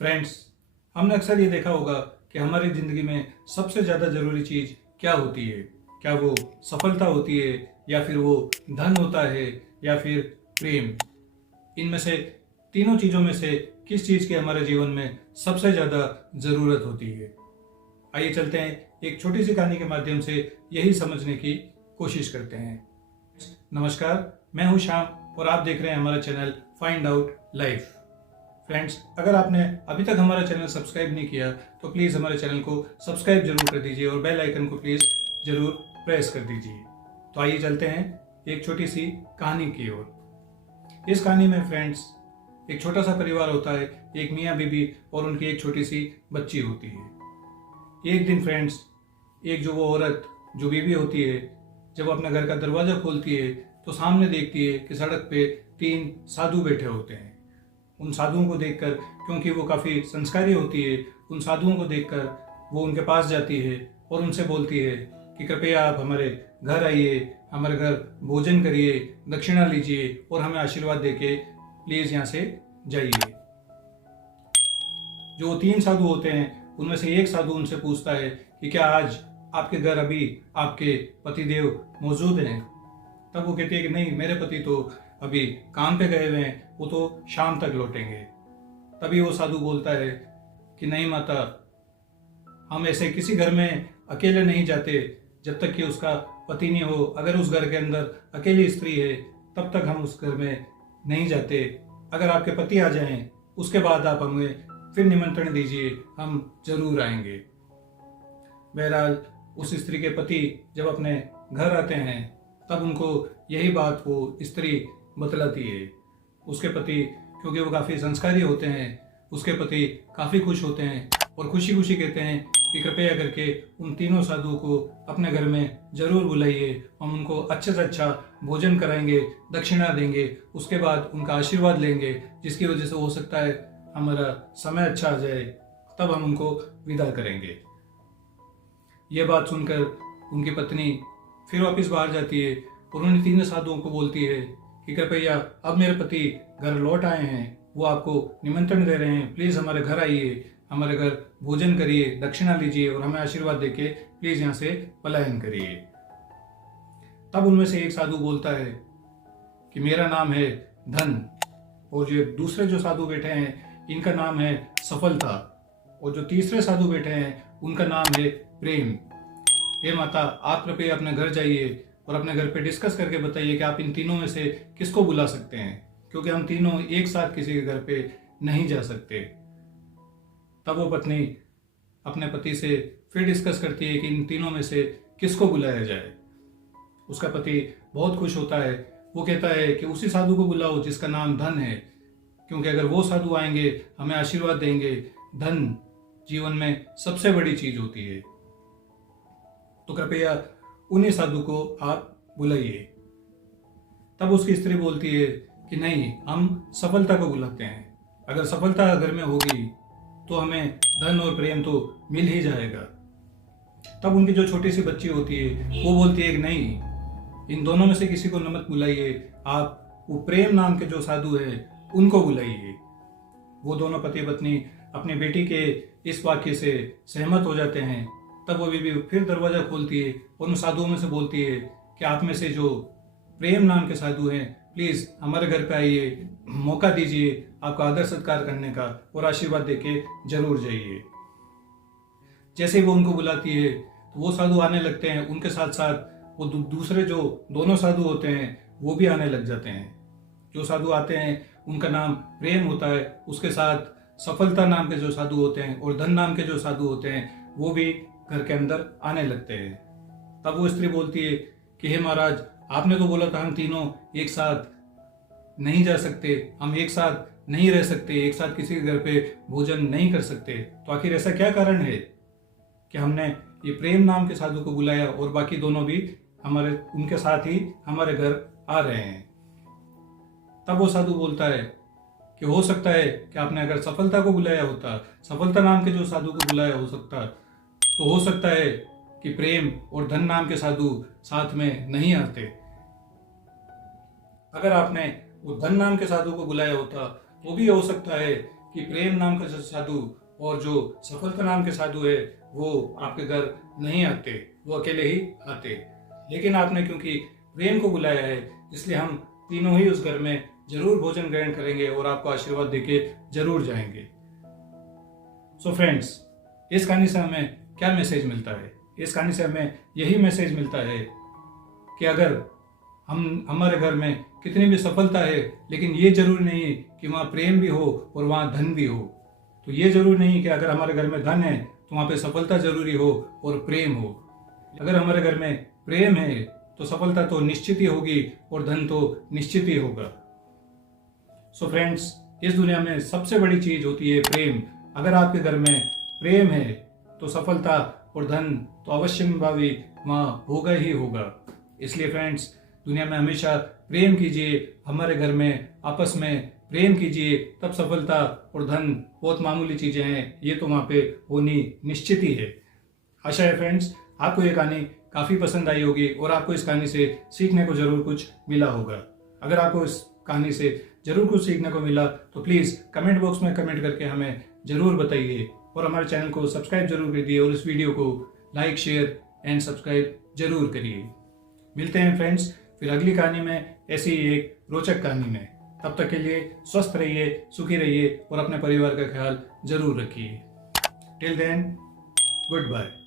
Friends, हमने अक्सर ये देखा होगा कि हमारी ज़िंदगी में सबसे ज़्यादा ज़रूरी चीज़ क्या होती है। क्या वो सफलता होती है, या फिर वो धन होता है, या फिर प्रेम। इनमें से तीनों चीज़ों में से किस चीज़ की हमारे जीवन में सबसे ज़्यादा ज़रूरत होती है। आइए चलते हैं, एक छोटी सी कहानी के माध्यम से यही समझने की कोशिश करते हैं। नमस्कार, मैं हूँ श्याम और आप देख रहे हैं हमारा channel find out life. Friends, अगर आपने अभी तक हमारा चैनल सब्सक्राइब नहीं किया तो प्लीज़ हमारे चैनल को सब्सक्राइब जरूर कर दीजिए और बेल आइकन को प्लीज़ जरूर प्रेस कर दीजिए। तो आइए चलते हैं एक छोटी सी कहानी की ओर। इस कहानी में फ्रेंड्स, एक छोटा सा परिवार होता है, एक मियाँ बीबी और उनकी एक छोटी सी बच्ची होती है। एक दिन फ्रेंड्स, एक जो वो औरत जो बीबी होती है, जब वो अपने घर का दरवाज़ा खोलती है तो सामने देखती है कि सड़क पे 3 साधु बैठे होते हैं। उन साधुओं को देखकर, क्योंकि वो काफ़ी संस्कारी होती है, उन साधुओं को देखकर वो उनके पास जाती है और उनसे बोलती है कि कृपया आप हमारे घर आइए, हमारे घर भोजन करिए, दक्षिणा लीजिए और हमें आशीर्वाद देके प्लीज़ यहाँ से जाइए। जो 3 साधु होते हैं उनमें से एक साधु उनसे पूछता है कि क्या आज आपके घर अभी आपके पतिदेव मौजूद हैं? तब वो कहती है कि नहीं, मेरे पति तो अभी काम पे गए हुए हैं, वो तो शाम तक लौटेंगे। तभी वो साधु बोलता है कि नहीं माता, हम ऐसे किसी घर में अकेले नहीं जाते जब तक कि उसका पति नहीं हो। अगर उस घर के अंदर अकेली स्त्री है तब तक हम उस घर में नहीं जाते। अगर आपके पति आ जाएं उसके बाद आप हमें फिर निमंत्रण दीजिए, हम जरूर आएंगे। बहरहाल उस स्त्री के पति जब अपने घर आते हैं तब उनको यही बात वो स्त्री बतलाती है। उसके पति, क्योंकि वो काफ़ी संस्कारी होते हैं, उसके पति काफ़ी खुश होते हैं और खुशी खुशी कहते हैं कि कृपया करके उन तीनों साधुओं को अपने घर में ज़रूर बुलाइए, हम उनको अच्छे से अच्छा भोजन कराएंगे, दक्षिणा देंगे, उसके बाद उनका आशीर्वाद लेंगे, जिसकी वजह से हो सकता है हमारा समय अच्छा आ जाए, तब हम उनको विदा करेंगे। ये बात सुनकर उनकी पत्नी फिर वापस बाहर जाती है और उन तीनों साधुओं को बोलती है कि कृपया अब मेरे पति घर लौट आए हैं, वो आपको निमंत्रण दे रहे हैं, प्लीज़ हमारे घर आइए, हमारे घर भोजन करिए, दक्षिणा लीजिए और हमें आशीर्वाद देके प्लीज़ यहाँ से पलायन करिए। तब उनमें से एक साधु बोलता है कि मेरा नाम है धन, और जो दूसरे जो साधु बैठे हैं इनका नाम है सफलता, और जो तीसरे साधु बैठे हैं उनका नाम है प्रेम। हे माता, आप कृपया अपने घर जाइए और अपने घर पे डिस्कस करके बताइए कि आप इन तीनों में से किसको बुला सकते हैं, क्योंकि हम तीनों एक साथ किसी के घर पे नहीं जा सकते। तब वो पत्नी अपने पति से फिर डिस्कस करती है कि इन तीनों में से किसको बुलाया जाए। उसका पति बहुत खुश होता है, वो कहता है कि उसी साधु को बुलाओ जिसका नाम धन है, क्योंकि अगर वो साधु आएंगे हमें आशीर्वाद देंगे। धन जीवन में सबसे बड़ी चीज होती है, तो कृपया उन्हीं साधु को आप बुलाइए। तब उसकी स्त्री बोलती है कि नहीं, हम सफलता को बुलाते हैं। अगर सफलता घर में होगी तो हमें धन और प्रेम तो मिल ही जाएगा। तब उनकी जो छोटी सी बच्ची होती है वो बोलती है कि नहीं, इन दोनों में से किसी को मत बुलाइए, आप वो प्रेम नाम के जो साधु है उनको बुलाइए। वो दोनों पति पत्नी अपनी बेटी के इस वाक्य से सहमत हो जाते हैं। तब वो बीबी फिर दरवाजा खोलती है और उन साधुओं में से बोलती है कि आप में से जो प्रेम नाम के साधु हैं प्लीज़ हमारे घर पे आइए, मौका दीजिए आपका आदर सत्कार करने का और आशीर्वाद देके जरूर जाइए। जैसे ही वो उनको बुलाती है तो वो साधु आने लगते हैं, उनके साथ साथ वो दूसरे जो दोनों साधु होते हैं वो भी आने लग जाते हैं। जो साधु आते हैं उनका नाम प्रेम होता है, उसके साथ सफलता नाम के जो साधु होते हैं और धन नाम के जो साधु होते हैं वो भी घर के अंदर आने लगते हैं। तब वो स्त्री बोलती है कि हे महाराज, आपने तो बोला था हम तीनों एक साथ नहीं जा सकते, हम एक साथ नहीं रह सकते, एक साथ किसी के घर पे भोजन नहीं कर सकते, तो आखिर ऐसा क्या कारण है कि हमने ये प्रेम नाम के साधु को बुलाया और बाकी दोनों भी हमारे उनके साथ ही हमारे घर आ रहे हैं। तब वो साधु बोलता है कि हो सकता है कि आपने अगर सफलता को बुलाया होता, सफलता नाम के जो साधु को बुलाया हो सकता, तो हो सकता है कि प्रेम और धन नाम के साधु साथ में नहीं आते। अगर आपने वो धन नाम के साधु को बुलाया होता, तो भी हो सकता है कि प्रेम नाम का साधु और जो सफलता नाम के साधु है वो आपके घर नहीं आते, वो अकेले ही आते। लेकिन आपने क्योंकि प्रेम को बुलाया है, इसलिए हम तीनों ही उस घर में जरूर भोजन ग्रहण करेंगे और आपको आशीर्वाद देके जरूर जाएंगे। सो फ्रेंड्स, इस कहानी से हमें क्या मैसेज मिलता है? इस कहानी से हमें यही मैसेज मिलता है कि अगर हमारे घर में कितनी भी सफलता है, लेकिन ये जरूरी नहीं कि वहाँ प्रेम भी हो और वहाँ धन भी हो। तो ये जरूरी नहीं कि अगर हमारे घर में धन है तो वहाँ पे सफलता जरूरी हो और प्रेम हो। अगर हमारे घर में प्रेम है तो सफलता तो निश्चित ही होगी और धन तो निश्चित ही होगा। सो फ्रेंड्स, इस दुनिया में सबसे बड़ी चीज होती है प्रेम। अगर आपके घर में प्रेम है तो सफलता और धन तो अवश्य भावी वहाँ होगा ही होगा। इसलिए फ्रेंड्स, दुनिया में हमेशा प्रेम कीजिए, हमारे घर में आपस में प्रेम कीजिए, तब सफलता और धन बहुत मामूली चीजें हैं, ये तो वहाँ पे होनी निश्चित ही है। आशा है फ्रेंड्स आपको ये कहानी काफ़ी पसंद आई होगी और आपको इस कहानी से सीखने को जरूर कुछ मिला होगा। अगर आपको इस कहानी से जरूर कुछ सीखने को मिला तो प्लीज़ कमेंट बॉक्स में कमेंट करके हमें ज़रूर बताइए और हमारे चैनल को सब्सक्राइब जरूर करिए और इस वीडियो को लाइक, शेयर एंड सब्सक्राइब जरूर करिए। मिलते हैं फ्रेंड्स फिर अगली कहानी में, ऐसी ही एक रोचक कहानी में। तब तक के लिए स्वस्थ रहिए, सुखी रहिए और अपने परिवार का ख्याल जरूर रखिए। Till then, good bye.